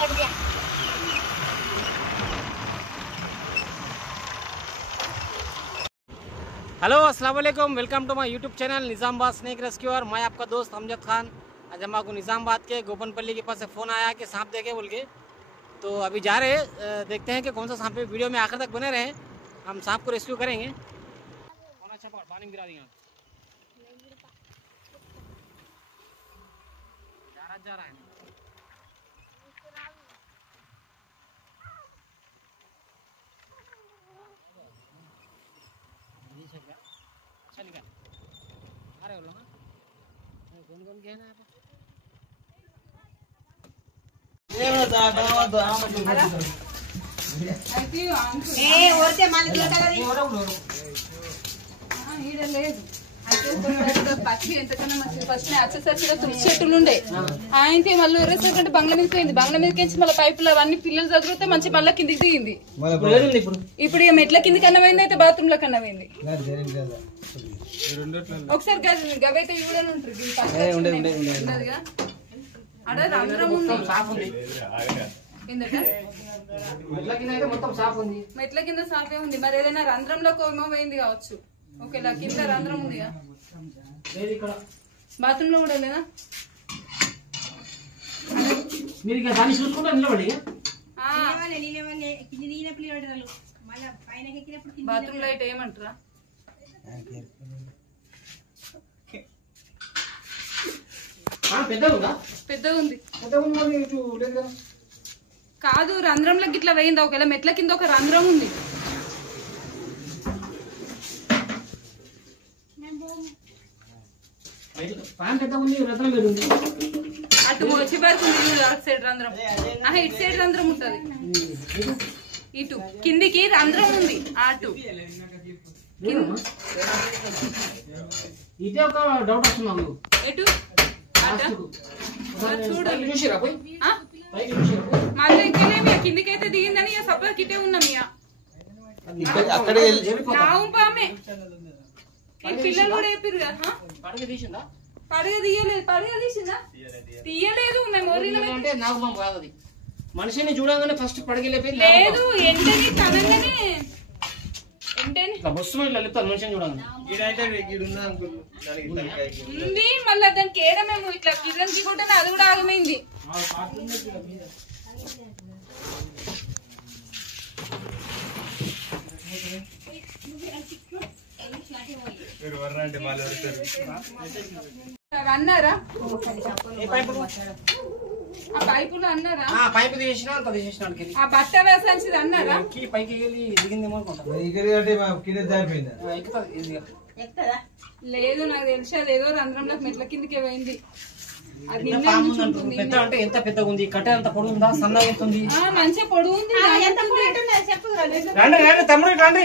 Hello अस्सलाम वालेकुम, welcome to my YouTube channel Nizamabad snake rescuer. मैं आपका दोस्त अमजद खान। आज हम आपको निज़ामाबाद के गोपनपल्ली के पास से फ़ोन आया कि सांप देखे बोल के, तो अभी जा रहे हैं, देखते हैं कि कौन सा सांप है। वीडियो में आखिर तक बने रहे, हम सांप को रेस्क्यू करेंगे। अच्छा पानी गिरा देंगे, जा रहा है अच्छा निकाल। अरे बोलो कौन कौन क्या है ना పచ్చి ఎంతకన్నా మంచిది. ఫస్ట్ వచ్చేసరికి తులసి చెట్టులు ఉండే ఆయనకి మళ్ళీ ఎర్రసేకంటే బంగ్లా మీదకి పోయింది. బంగ్లా మీదకి మళ్ళీ పైపులు అవన్నీ పిల్లలు చదివితే మంచి మళ్ళీ కిందికి దిగింది. ఇప్పుడు ఇక మెట్ల కింది కన్నా పోయింది, అయితే బాత్రూమ్ లో కన్నా పోయింది. ఒకసారి గవైతే చూడని ఉంటారు అడే రంధ్రం ఉంది. మెట్ల కింద సాఫే ఉంది, మరి ఏదైనా రంధ్రంలో కోమో పోయింది కావచ్చు. ఓకేలా కింద రంధ్రం ఉంది, బాత్రూమ్ లో కూడా లేదా? బాత్రూమ్ లైట్ ఏమంటారా? పెద్దగా ఉంది కాదు, రంధ్రంలో గిట్లా వేయిందా? ఒకవేళ మెట్ల కింద ఒక రంధ్రం ఉంది. అటు వచ్చి వరకు అటు సైడ్ రంధ్రం, ఇటు సైడ్ రంధ్రం ఉంటది. ఇటు కిందికి రంధ్రం ఉంది. అటు ఇదే ఒక డౌట్ వస్తుంది. ఎటు చూడు మళ్ళీ ఎక్కలేమి, కిందికైతే దిగిందని సబ్బర్ కిటే ఉన్నాం. పామే పిల్లలు కూడా చెప్పారు కదా. పడగ తీయలేదు, పడగ తీసిందా? తీయలేదు. మనిషిని చూడగానే ఫస్ట్ పడగలేపి లేదు, ఎంటని తనంగానే మనిషిని చూడగానే ఉంది. మళ్ళీ దానికి ఏడమేమో ఇట్లా కిరణ్కి కూడా అది కూడా ఆగమైంది. అన్నారా ఆ పైపులు అన్నారా? పైపు తీసేసిన ఆ బట్ట వేసాల్సింది అన్నారా? పైకి వెళ్ళి దిగిందేమో లేదు, నాకు తెలిసి అది ఏదో రంధ్రంలో మెట్ల కిందకి పోయింది. పెద్ద అంటే ఎంత పెద్దగా ఉంది? కట్టె అంత పొడుగు ఉందా? సన్నగా ఎంత ఉంది? మంచిగా పొడుగు ఉంది. తమ్ముడు రండి.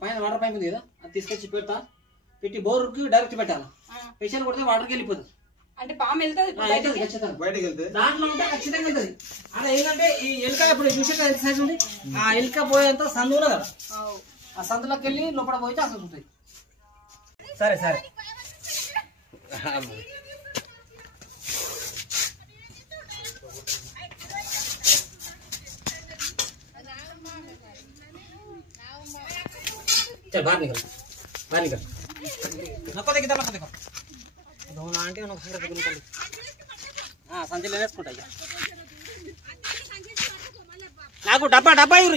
పైన వాటర్ పైప్ ఉంది కదా, అది తీసుకొచ్చి పెడతా. పెట్టి బోర్కి డైరెక్ట్ పెట్టాలా? ప్రెషర్ కొడితే వాటర్కి వెళ్ళిపోతుంది. అంటే పాము వెళ్తుంది దాంట్లో ఉంటే ఖచ్చితంగా వెళ్తుంది. అలా ఏంటంటే ఈ ఎలుక ఇప్పుడు చూసే సైజ్ ఉంది, ఆ ఎలుక పోయేంత సందు కదా, ఆ సందులోకి వెళ్ళి లోపల పోయితే అసలు ఉంటుంది. సరే సరే चल बाहर निकल, बाहर निकल। नको देखो नको देखो दोनों आंटी उनको खबर देखो निकल। हां संजय ले వేసుకుంటా ఇక నాకు డబ్బా డబ్బా ఇరు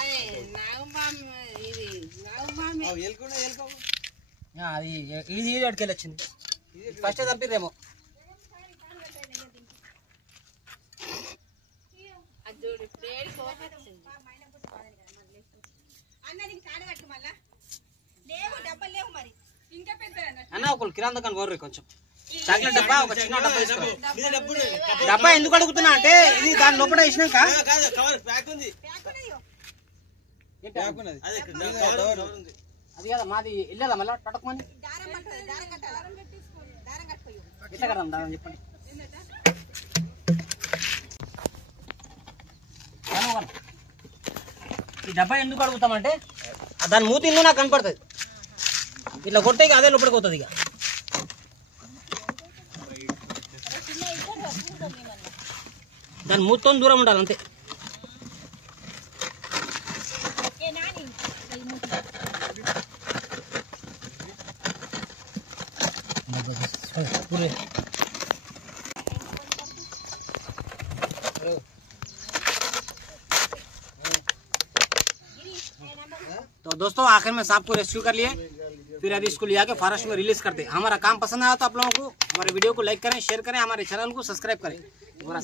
అరే నాగమామ ఇది నాగమామ ఎల్కో అది ఈజీ అడ్కెళ్ళి వచ్చింది. ఫస్ట్ చంపిరేమో అజోడి ప్లేడ్ కోపొచ్చింది అన్నది కాడ కట్టు మళ్ళా లేవు డబ్బా లేవు మరి ఇంకా పెద్ద అన్న ఒకళ్ళు కిరాణా దుకాణం పోర్రి కొంచెం చాక్లెట్ డబ్బా ఒక చిన్న డబ్బా తీసుకో. డబ్బా ఎందుకు అడుగుతున్నా అంటే ఇది దాని లోపల వేసినాక అది కదా మాది వెళ్ళేదా మళ్ళీ టటకమని ఎట్లా కడదాం దాని చెప్పండి. ఈ డబ్బా ఎందుకు అడుగుతామంటే దాని మూతి ఇల్లు నాకు కనపడుతుంది. ఇట్లా కొట్టే ఇక అదే లోపలికి పోతుంది. ఇక దాని మూతితో దూరం ఉండాలి అంతే. तो दोस्तों आखिर में सांप को रेस्क्यू कर लिए, फिर अभी इसको लिया के फॉरेस्ट में रिलीज करते हैं। हमारा काम पसंद आया तो आप लोगों को हमारे वीडियो को लाइक करें, शेयर करें, हमारे चैनल को सब्सक्राइब करें।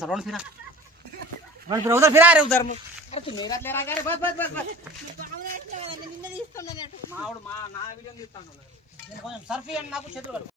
राउंड फिरा उधर फिरा रहे उधर में। अरे तू मेरा ले रहा है बस बस बस बस सर्फी నాకు చేతులు